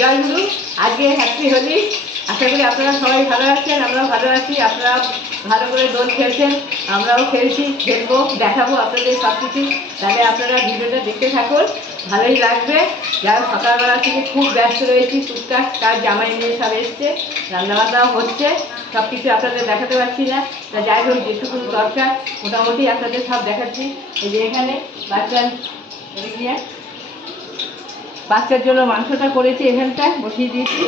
জয় গুরু। আজকে হ্যাপি হোলি। আশা করি আপনারা সবাই ভালো আছেন, আমরাও ভালো আছি। আপনারা ভালো করে দোল খেলছেন, আমরাও খেলছি, খেলবো, দেখাবো আপনাদের সব কিছু। তাহলে আপনারা ভিডিওটা দেখতে থাকুন, ভালোই লাগবে। যারা সকালবেলা থেকে খুব ব্যস্ত রয়েছি, টুকটাক কাজ জামাই নিয়ে সব এসছে, রান্নাবান্নাও হচ্ছে, সব কিছু আপনাদের দেখাতে পারছি না। তা যাই হোক, যেটুকু দরকার মোটামুটি আপনাদের সব দেখাচ্ছি। এই যে এখানে বাচ্চার জন্য মাংসটা করেছি, এখানটায় বসিয়ে দিয়েছি।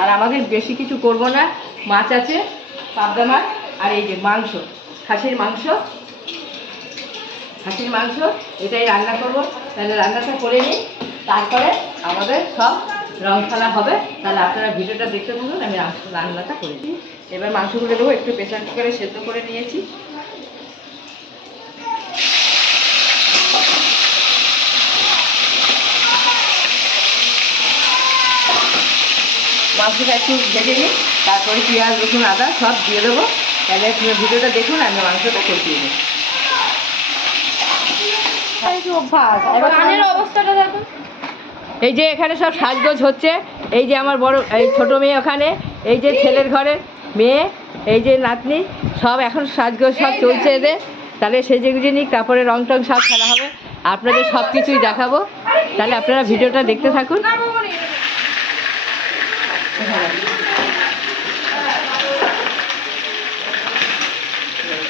আর আমাদের বেশি কিছু করব না, মাছ আছে, পাবদা মাছ, আর এই যে মাংস, খাসির মাংস এটাই রান্না করব। তাহলে রান্নাটা করে নিই, তারপরে আমাদের সব রং খেলা হবে। তাহলে আপনারা ভিডিওটা দেখতে থাকুন, আমি রান্নাটা করে দিই। এবার মাংসগুলো দেবো, একটু প্রেসার কুকারে সেদ্ধ করে নিয়েছি। মাংসটা একটু ভেজে নিই, তারপরে পেঁয়াজ রসুন আদা সব দিয়ে দেবো। তাহলে ভিডিওটা দেখুন, আমি মাংসটা কষিয়ে নিই। অবস্থাটা দেখুন। এই যে এখানে সব সাজগোজ হচ্ছে। এই যে আমার বড় এই ছোটো মেয়ে ওখানে, এই যে ছেলের ঘরের মেয়ে, এই যে নাতনি, সব এখন সাজগোজ সব চলছে এদের। তাহলে সেজে গুজে নিক, তারপরে রং টং সব খেলা হবে, আপনাদের সব কিছুই দেখাবো। তাহলে আপনারা ভিডিওটা দেখতে থাকুন।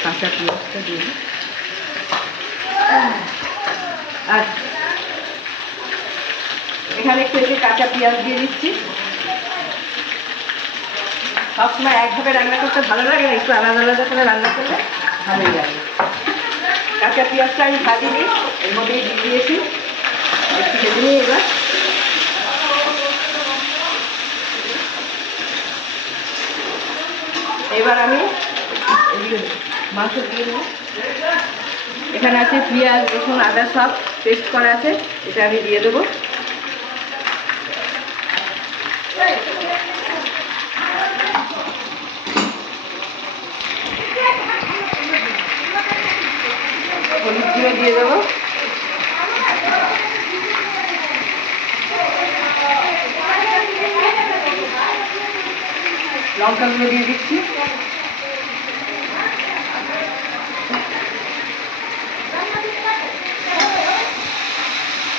কাঁচা পেঁয়াজটা দিয়ে দিই। আর এখানে একটু কাঁচা পেঁয়াজ দিয়ে দিচ্ছি। সবসময় একভাবে রান্না করতে ভালো লাগে না, একটু আলাদা আলাদা করে রান্না করলে ভালোই লাগে। কাঁচা পেঁয়াজটা আমি ভাজি নিই, এর মধ্যেই দিয়ে দিয়েছি, একটু ভেজে নিই। এবার আমি মাংস দিয়ে নিই। এখানে আছে পেঁয়াজ রসুন আদা সব পেস্ট করা আছে, এটা আমি দিয়ে দেবো। হলুদ গুঁড়ো দিয়ে দেবো। লঙ্কা গুঁড়ো দিয়ে দিচ্ছি।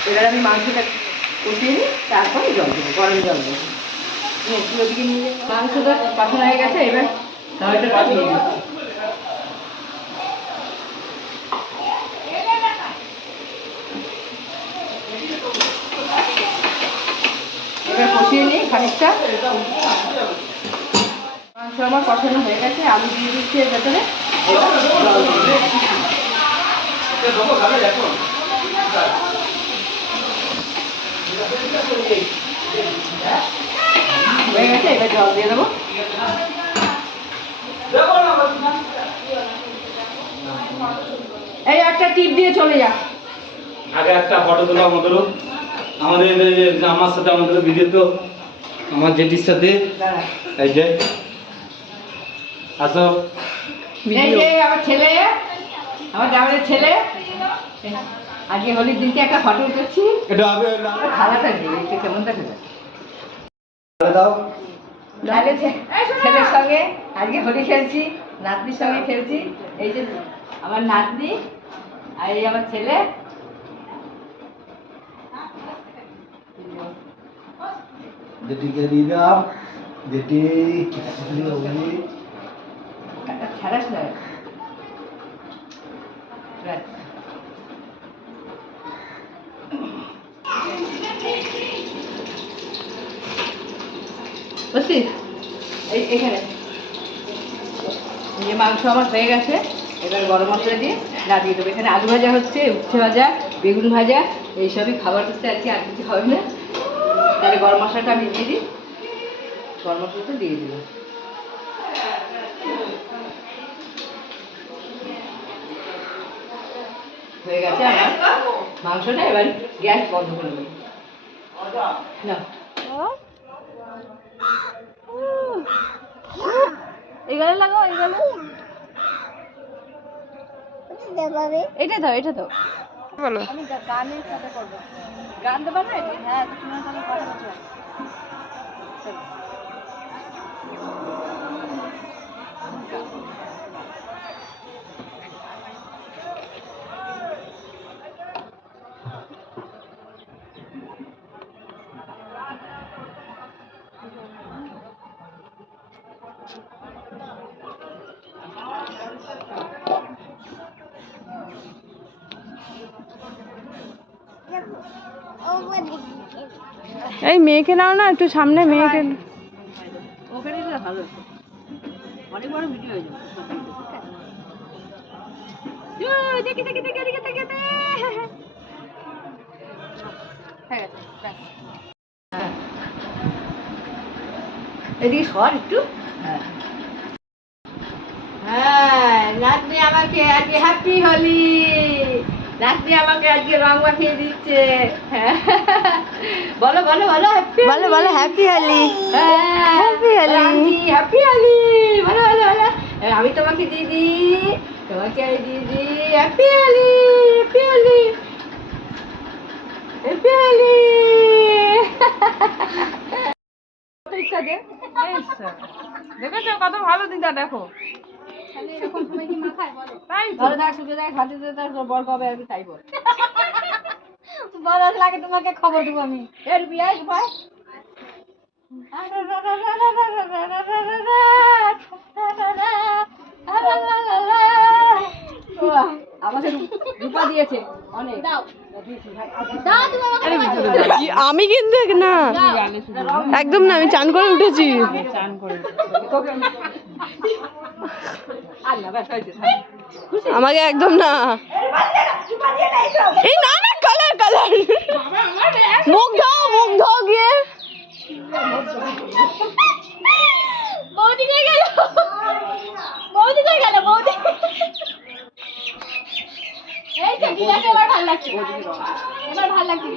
এবার আমি মাংসটা কষিয়ে নিই, তারপরে জল দেবো, গরম জল দেবো। ওদিকে নিয়ে মাংসটা কষানো হয়ে গেছে, এবার টমেটোটা দিয়ে দিচ্ছি। এবার কষিয়ে নিই খানিকটা। মাংস আমার কষানো হয়ে গেছে, আলু দিয়ে দিচ্ছি এর ভেতরে। হয়ে গেছে, এবার জল দিয়ে দেবো। এই একটা টিপ দিয়ে চলে যা। আগে একটা ফটো তোলা আমাদেরও, আমাদের আমার সাথে আমাদের ভিডিও তো আমার জেঠির সাথে। এই যে আসো, এই যে আমার ছেলে, আমার দামের ছেলে, আজকে হোলির দিনকে একটা ফটো উঠেছি। এটা হবে খালাটা দিয়ে কেমন দেখা যায় দাও। তাহলে ছেলের সঙ্গে আজকে হোলি খেলছি, নাতনির সঙ্গে খেলছি। এই যে আমার নাতনি আর এই আমার ছেলে। যেটিকে দিয়ে দাও, যেটি ছাড়াস না। বুঝছিস, এইখানে এই মাংস আমার হয়ে গেছে। এবার গরম মশলা দিয়ে নাড়িয়ে দেবো। এখানে আলু ভাজা হচ্ছে, উচ্ছে ভাজা, বেগুন ভাজা, এইসবই খাবার হচ্ছে আর কি, আর কিছু হবে না। তাহলে গরম মশলাটা আমি দিয়ে দিই, গরম মশলাটা দিয়ে দিলাম। হয়ে গেছে আমার মাংসটা। এবার গ্যাস বন্ধ করে দেবো। না এখানে লাগাও, এখানে এটা দাও, এটা দাও। বলো, আমি গানের সাথে করবো। গান দেবা না? হ্যাঁ, তোমার সাথে কথা বলছি। এই মেয়েকে নাও না একটু সামনে মেয়েকে। ওখানে দিলে ভালো হতো। অনেক বড় ভিডিও হয়ে যাবে। দেখি দেখি দেখি দেখি দেখি হ্যাঁ এদিকে সর একটু। হ্যাঁ নাতনি আমাকে আজকে হ্যাপি হোলি, নাতনি আমাকে আজকে রং মাখিয়ে দিচ্ছে। হ্যাঁ বলো বলো বলো হ্যাপি বলো বলো happy Holi. Happy Holi happy Holi বলো বলো বলো। আমি তোমাকে দিদি, তোমাকে আমি দিদি happy Holi happy Holi happy Holi. দেখেছো কত ভালো দিদা, দেখো তাই তো। ভালো থাক সুখে থাক শান্তিতে থাক, তোর বর কবে আসবে তাই বল। বড় লাগে তোমাকে খবর দেবো আমি। এর বিয়ে ভাই আমাকে রূপা দিয়েছে অনেক। আমি কিন্তু না, একদম না, আমি চান করে উঠেছি। আমাকে একদম না, এই না না কালার কালার, মুখ ধাও গিয়ে। বৌদি কই গেল, বৌদি কই গেল, বৌদি এই তো দিদাকে এবার ভালো লাগছে, এবার ভালো লাগছে।